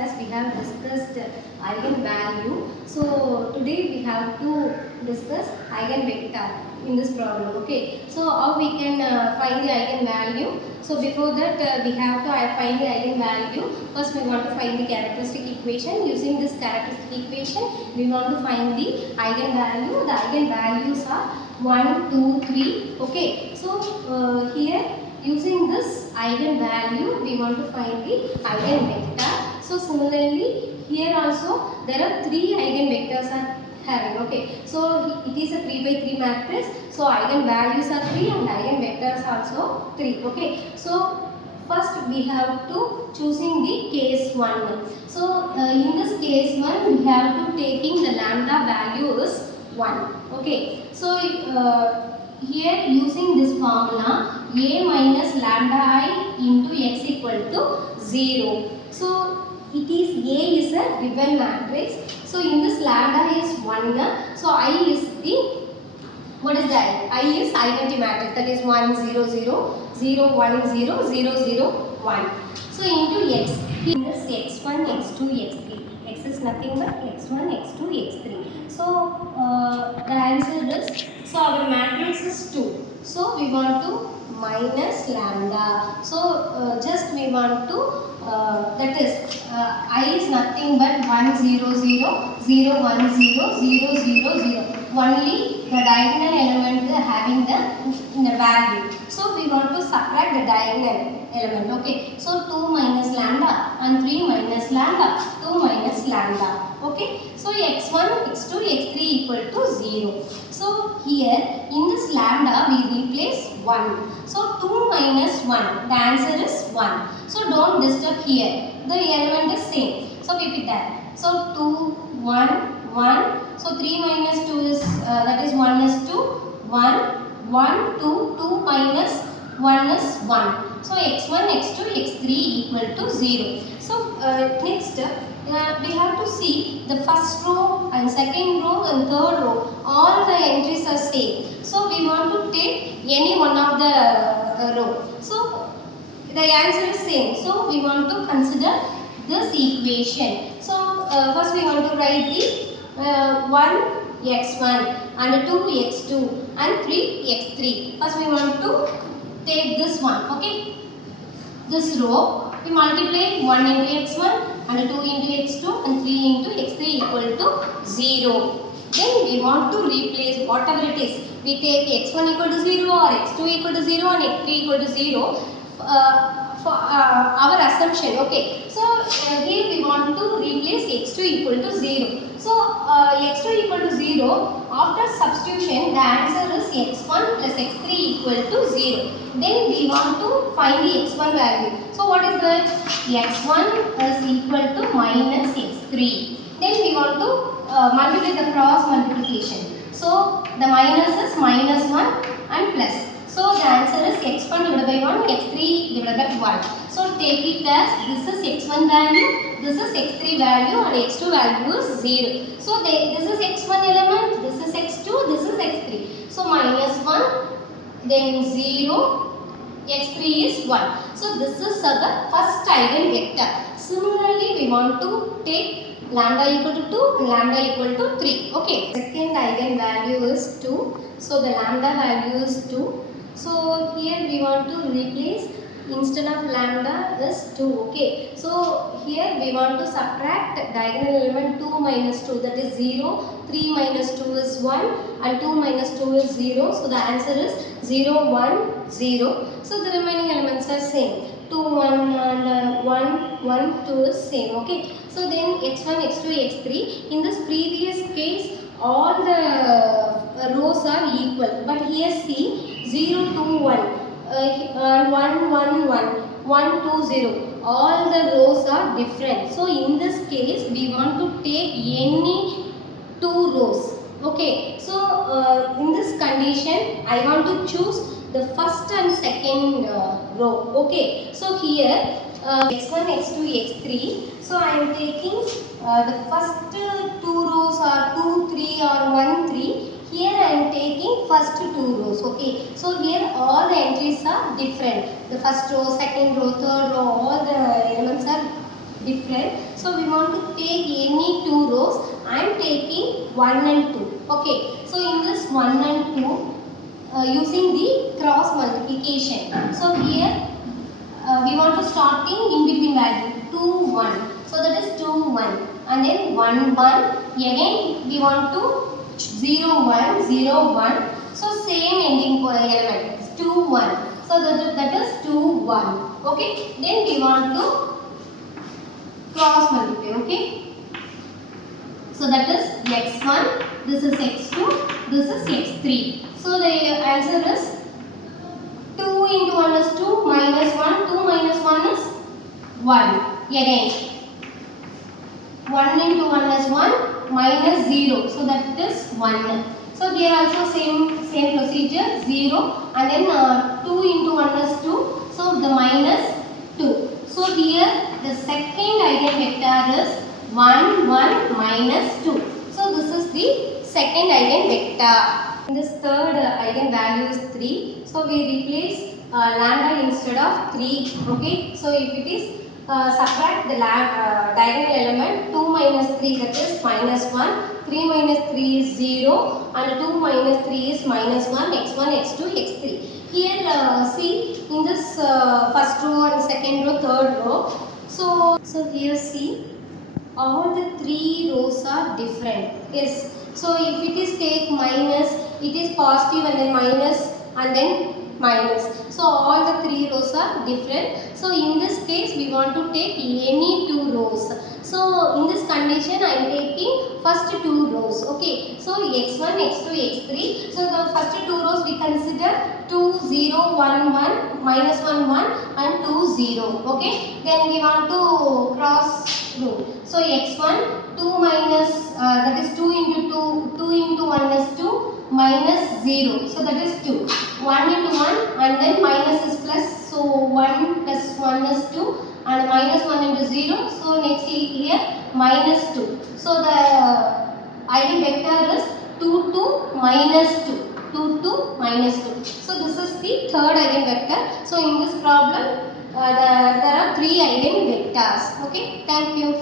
class we have discussed eigenvalue. So today we have to discuss eigenvector in this problem. Okay. So how we can find the eigenvalue? So before that we have to find the eigenvalue. First we want to find the characteristic equation. Using this characteristic equation we want to find the eigenvalue. The eigenvalues are 1, 2, 3. Okay. So here using this eigenvalue we want to find the eigenvector. So similarly here also there are 3 eigenvectors are having. Okay, so it is a 3 by 3 matrix. So eigenvalues are 3 and eigenvectors also 3. Okay, so first we have to choosing the case 1. So in this case 1 we have to taking the lambda value is 1. Okay, so here using this formula a minus lambda I into x equal to 0. So it is A is a given matrix. So in this lambda is 1. So I is the, what is that? I is identity matrix, that is 1 0 0 0 1 0 0 0 1. So into x, in this x1 x2 x3, x is nothing but x1 x2 x3. So the answer is, so our matrix is 2. So we want to minus lambda. So just we want to that is I is nothing but 1 0 0 0 1 0 0 0 0. Only the diagonal element having the value. So we want to subtract the diagonal element. Okay. So 2 minus lambda and 3 minus lambda, 2 minus lambda. Okay. So x1 x2 x3 equal to 0. So here in this lambda we replace 1. So 2 minus 1, the answer is 1. So don't disturb here, the element is same. So keep it there. So 2 1 1. So 3 minus 2 is that is 1 is 2 1 1 2 2 minus 1 is 1. So x1 x2 x3 equal to 0. So next we have to see the first row and second row and third row, all the entries are same. So we want to take any one of the row. So the answer is same. So we want to consider this equation. So first we want to write the 1 x1 and 2 x2 and 3 x3. First we want to take this one. Okay, this row we multiply 1 into x1 and 2 into x2 and 3 into x3 equal to 0. Then we want to replace whatever it is. We take x1 equal to 0 or x2 equal to 0 and x3 equal to 0 for our assumption. Okay, so here we want to replace x2 equal to 0. So x2 equal to 0, after substitution the answer is x1 plus x3 equal to 0. Then we want to find the x1 value. So what is that? x1 is equal to minus x3. Then we want to multiply the cross multiplication. So the minus is minus 1 and plus. So the answer is x1 divided by 1, x3 divided by 1. So take it as this is x1 value, this is x3 value and x2 value is 0. So this is x1 element, this is x2, this is x3. So minus 1, then 0, x3 is 1. So this is the first eigenvector. Similarly we want to take lambda equal to 2 and lambda equal to 3. Okay. Second eigenvalue is 2. So the lambda value is 2. So here we want to replace, instead of lambda is 2. Okay. So here we want to subtract diagonal element 2 minus 2, that is 0. 3 minus 2 is 1 and 2 minus 2 is 0. So the answer is 0 1 0. So the remaining elements are same. 2 1 and 1 1 2 is same. Okay. So then x1 x2 x3, in this previous case all the rows are equal, but here see 0 2 1 1 1 1 1 2 0, all the rows are different. So in this case we want to take any 2 rows. Okay, so in this condition I want to choose the first and second row. Okay, so here x1 x2 x3, so I am taking the first 2 rows are 2 3 or 1 3. Here I am taking first 2 rows. Okay, so here all the entries are different. The first row, second row, third row, all the elements are different. So we want to take any two rows. I am taking 1 and 2. Okay. So in this 1 and 2, using the cross multiplication. So here we want to starting in between value 2 1. So that is 2 1, and then 1 1. Again we want to 0 1 0 1. So same ending element 2 1. So that is 2 1. Okay. Then we want to cross multiply. Okay. So that is x1. This is x2. This is x3. So the answer is 2 into 1 is 2 minus 1. 2 minus 1 is 1. Again 1 into 1 is 1 minus 0. So that is 1. So here also same procedure 0, and then 2 into 1 is 2. So the minus 2. So here the second eigenvector is 1 1 minus 2. So this is the second eigenvector. In this third eigenvalue is 3. So we replace lambda instead of 3. Okay. So if it is subtract the diagonal element 2 minus 3, that is minus 1. 3 minus 3 is 0, and 2 minus 3 is minus 1, x1, x2, x3. Here see in this first row and second row, third row. So here see all the three rows are different. Yes. So if it is take minus, it is positive and then minus and then minus. So all the three rows are different. So in this case we want to take any two rows. So in this condition I am taking first two rows. Okay. So x1, x2, x3. So the first two rows we consider 2 0 1 1 minus 1 1 and 2 0. Okay. Then we want to cross rule. So x1 2 minus that is 2 into 2, 2 into 1 is 2 minus 0. So that is 2. 1 into 1 and then minus is plus. So 1 plus 1 is 2 and minus 1 into 0. So next here minus 2. So the eigenvector is 2 2 minus 2. 2 2 minus 2. So this is the third eigenvector. So in this problem there are three eigenvectors. Okay. Thank you.